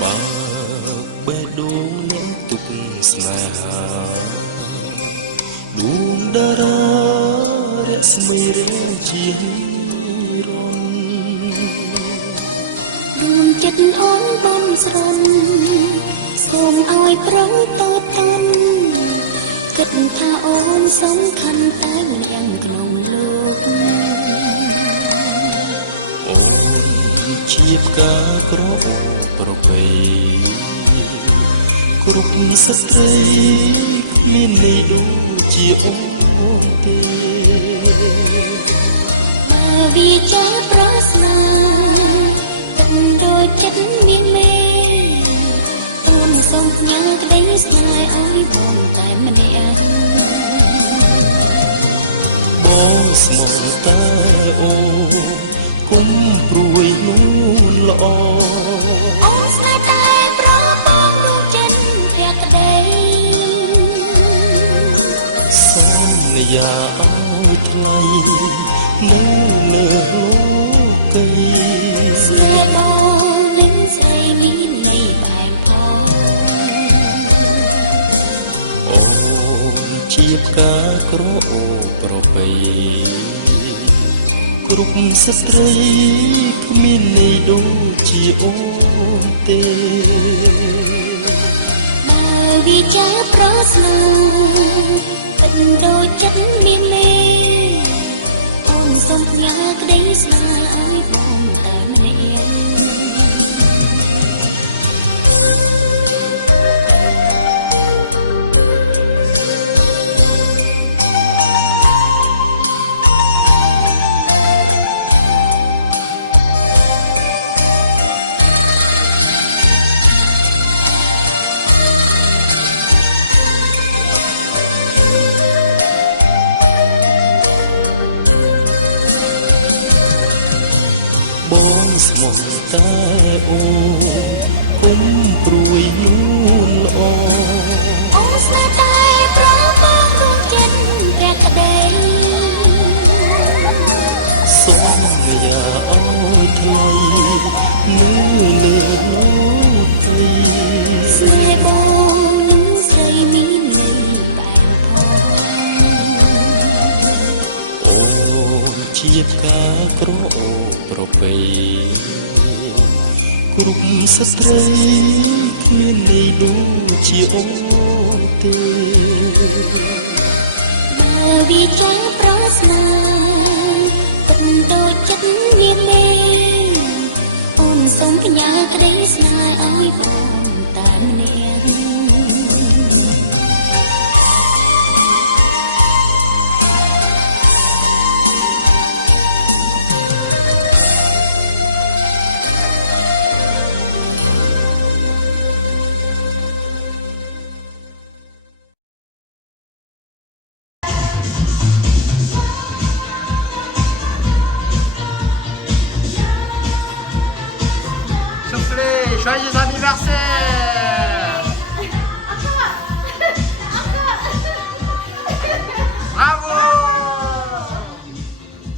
បើបេះដូងអ្នកទុកស្នេហាដួងតារារស្មីរាជារនដួងចិត្តអូនបំស្រន់សូមឲ្យប្រងតូចតាន់គិតថាអូនសំខាន់តែម្នាក់ក្នុងលោកអូនជាផ្កាក្រអូបប្រពៃគ្រប់ស្ត្រីគ្មានន័យដូចជាអូនទេបើវាចាប្រស្នាគិតដូចចិត្តមានមេអូនសូមផ្ញើក្តីស្នេហ៍ឲ្យបងតែម្នាក់បងស្មោះតែអូនគុំព្រួយនួនល្អអូនស្នេហ៍តែប្របងនោះចិត្តភក្តីសន្យាឲ្យថ្លៃនៅលើលោកីស្នេហ៍បងនឹងស្រីមានន័យបែបផងអូនជាផ្កាក្រអូប្រពៃគ្រប់ស្ត្រីគ្មានន័យដូចជាអូនទេបើវាចាប្រស្នាគិតដូចចិត្តមានមេអូនសូមផ្ញើក្តីស្នេហ៍ឲ្យបងតែម្នាក់បងស្មោះតែអូនគុំព្រួយនួនល្អអូនស្នេហ៍តែប្របងរួមចិត្តព្រះក្តីសូមយាឲ្យថ្លៃនៅលើលោកីស្នេហ៍បងនឹងស្រីមានន័យបែបផងអូនជាផ្កាក្រអូប្រពៃគ្រប់ស្ត្រីគ្មានន័យដូចជាអូនទេបើវាចាប្រស្នាគិតដូចចិត្តមានមេអូនសូមផ្ញើក្តីស្នេហ៍ឲ្យបងតែម្នាក់Joyeux anniversaire!